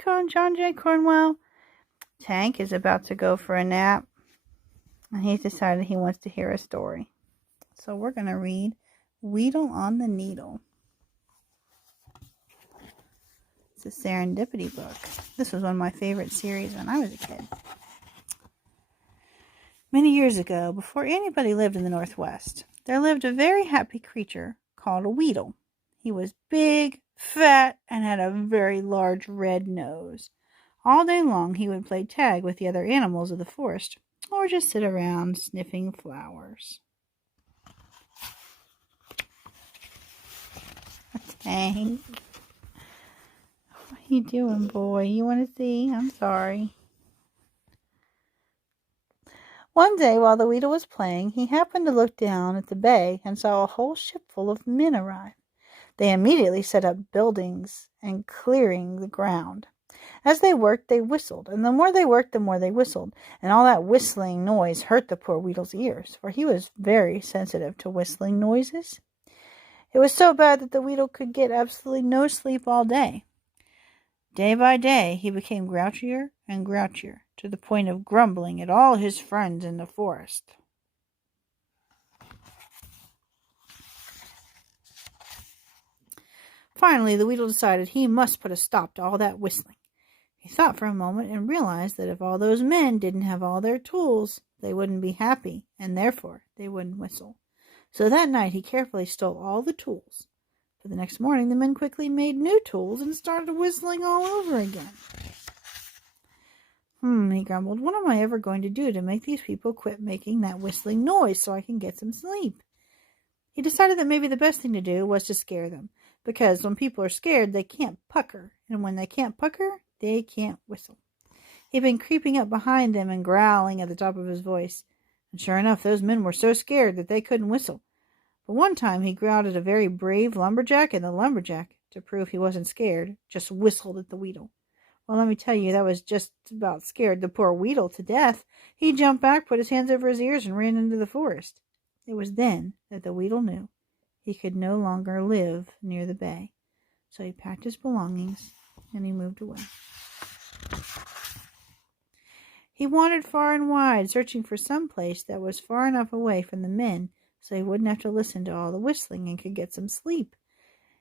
Hi, John J. Cornwell. Tank is about to go for a nap, and he's decided he wants to hear a story. So we're going to read Weedle on the Needle. It's a serendipity book. This was one of my favorite series when I was a kid. Many years ago, before anybody lived in the Northwest, there lived a very happy creature called a Weedle. He was big, fat, and had a very large red nose. All day long he would play tag with the other animals of the forest, or just sit around sniffing flowers. Dang. What are you doing, boy? You want to see? I'm sorry. One day, while the Weedle was playing, he happened to look down at the bay and saw a whole ship full of men arrive. They immediately set up buildings and clearing the ground. As they worked, they whistled, and the more they worked, the more they whistled, and all that whistling noise hurt the poor Weedle's ears, for he was very sensitive to whistling noises. It was so bad that the Weedle could get absolutely no sleep all day. Day by day, he became grouchier and grouchier, to the point of grumbling at all his friends in the forest. Finally, the Weedle decided he must put a stop to all that whistling. He thought for a moment and realized that if all those men didn't have all their tools, they wouldn't be happy, and therefore they wouldn't whistle. So that night he carefully stole all the tools. But the next morning the men quickly made new tools and started whistling all over again. He grumbled, what am I ever going to do to make these people quit making that whistling noise so I can get some sleep? He decided that maybe the best thing to do was to scare them, because when people are scared, they can't pucker, and when they can't pucker, they can't whistle. He'd been creeping up behind them and growling at the top of his voice, and sure enough, those men were so scared that they couldn't whistle. But one time he growled at a very brave lumberjack, and the lumberjack, to prove he wasn't scared, just whistled at the Weedle. Well, let me tell you, that was just about scared the poor Weedle to death. He jumped back, put his hands over his ears, and ran into the forest. It was then that the Weedle knew he could no longer live near the bay. So he packed his belongings, and he moved away. He wandered far and wide, searching for some place that was far enough away from the men so he wouldn't have to listen to all the whistling and could get some sleep.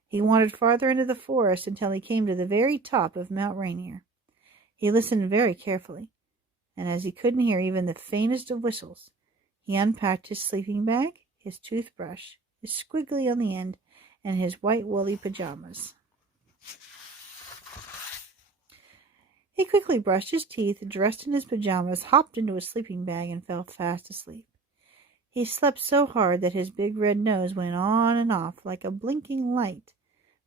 He wandered farther into the forest until he came to the very top of Mount Rainier. He listened very carefully, and as he couldn't hear even the faintest of whistles, he unpacked his sleeping bag, his toothbrush, his squiggly on the end, and his white woolly pajamas. He quickly brushed his teeth, dressed in his pajamas, hopped into his sleeping bag, and fell fast asleep. He slept so hard that his big red nose went on and off like a blinking light.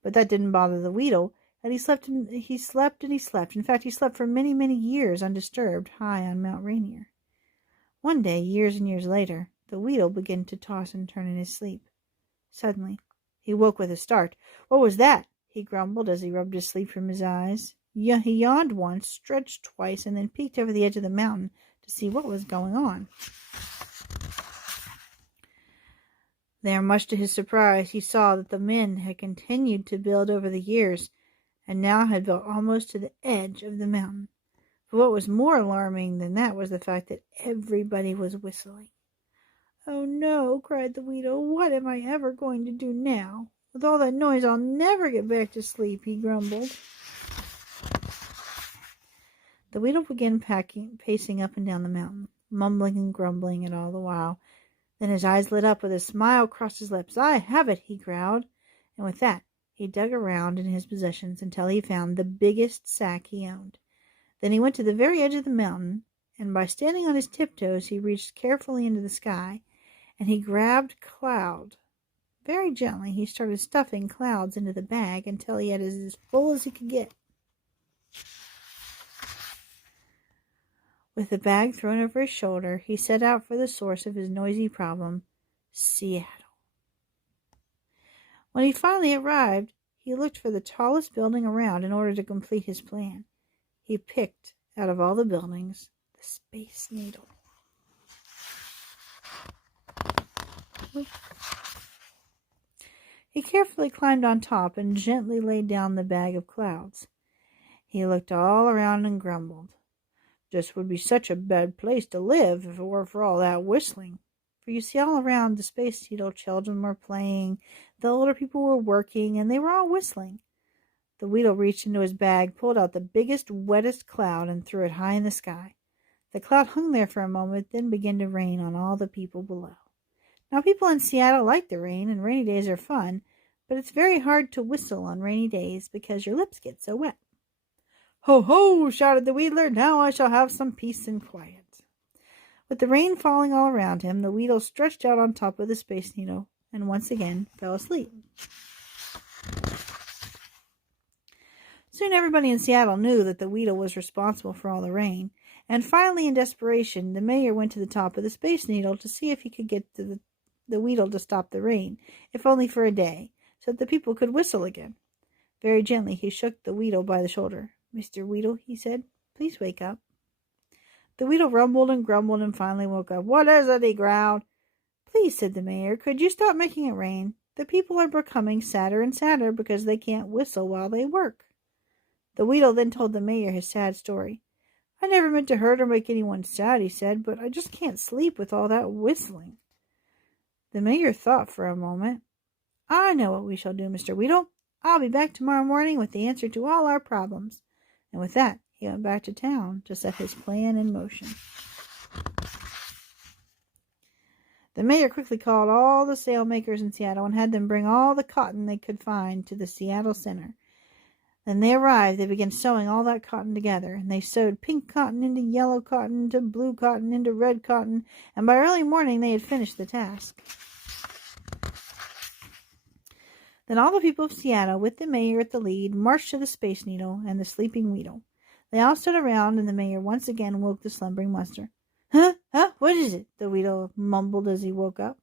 But that didn't bother the Weedle, and he slept and he slept. In fact, he slept for many, many years undisturbed high on Mount Rainier. One day, years and years later, the Weedle began to toss and turn in his sleep. Suddenly, he woke with a start. What was that? He grumbled as he rubbed his sleep from his eyes. He yawned once, stretched twice, and then peeked over the edge of the mountain to see what was going on. There, much to his surprise, he saw that the men had continued to build over the years, and now had built almost to the edge of the mountain. But what was more alarming than that was the fact that everybody was whistling. "Oh no," cried the Weedle, "what am I ever going to do now? With all that noise, I'll never get back to sleep," he grumbled. The Weedle began pacing up and down the mountain, mumbling and grumbling it all the while. Then his eyes lit up with a smile across his lips. "I have it," he growled, and with that he dug around in his possessions until he found the biggest sack he owned. Then he went to the very edge of the mountain, and by standing on his tiptoes he reached carefully into the sky, and he grabbed Cloud. Very gently he started stuffing clouds into the bag until he had it as full as he could get. With the bag thrown over his shoulder, he set out for the source of his noisy problem, Seattle. When he finally arrived, he looked for the tallest building around in order to complete his plan. He picked, out of all the buildings, the Space Needle. He carefully climbed on top and gently laid down the bag of clouds. He looked all around and grumbled. This would be such a bad place to live if it were for all that whistling. For you see, all around the Space Needle, children were playing, the older people were working, and they were all whistling. The Weedle reached into his bag, pulled out the biggest, wettest cloud, and threw it high in the sky. The cloud hung there for a moment, then began to rain on all the people below. Now, people in Seattle like the rain, and rainy days are fun, but it's very hard to whistle on rainy days because your lips get so wet. "Ho, ho!" shouted the Wheedler. "Now I shall have some peace and quiet." With the rain falling all around him, the Weedle stretched out on top of the Space Needle and once again fell asleep. Soon everybody in Seattle knew that the Weedle was responsible for all the rain, and finally, in desperation, the mayor went to the top of the Space Needle to see if he could get the Weedle to stop the rain, if only for a day, so that the people could whistle again. Very gently he shook the Weedle by the shoulder. "Mr. Weedle," he said, "please wake up." The Weedle rumbled and grumbled and finally woke up. "What is it?" he growled. "Please," said the mayor, "could you stop making it rain? The people are becoming sadder and sadder because they can't whistle while they work." The Weedle then told the mayor his sad story. "I never meant to hurt or make anyone sad," he said, "but I just can't sleep with all that whistling." The mayor thought for a moment. "I know what we shall do, Mr. Weedle. I'll be back tomorrow morning with the answer to all our problems." And with that, he went back to town to set his plan in motion. The mayor quickly called all the sailmakers in Seattle and had them bring all the cotton they could find to the Seattle Center. Then they arrived. They began sewing all that cotton together, and they sewed pink cotton into yellow cotton, into blue cotton, into red cotton, and by early morning they had finished the task. Then all the people of Seattle, with the mayor at the lead, marched to the Space Needle and the sleeping Weedle. They all stood around, and the mayor once again woke the slumbering monster. Huh? What is it?" the Weedle mumbled as he woke up.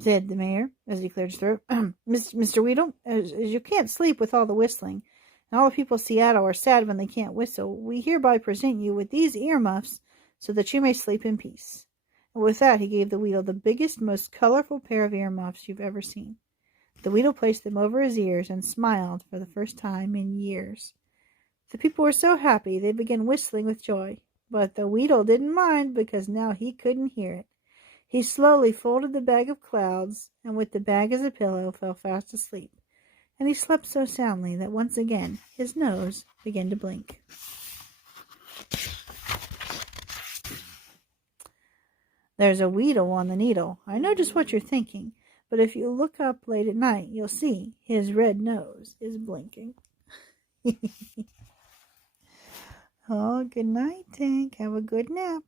Said the mayor, as he cleared his throat. Mr. Weedle, as you can't sleep with all the whistling, and all the people of Seattle are sad when they can't whistle, we hereby present you with these earmuffs so that you may sleep in peace." And with that he gave the Weedle the biggest, most colorful pair of earmuffs you've ever seen. The Weedle placed them over his ears and smiled for the first time in years. The people were so happy they began whistling with joy, but the Weedle didn't mind because now he couldn't hear it. He slowly folded the bag of clouds, and with the bag as a pillow, fell fast asleep. And he slept so soundly that once again his nose began to blink. There's a Weedle on the needle. I know just what you're thinking, but if you look up late at night, you'll see his red nose is blinking. Oh, good night, Tank. Have a good nap.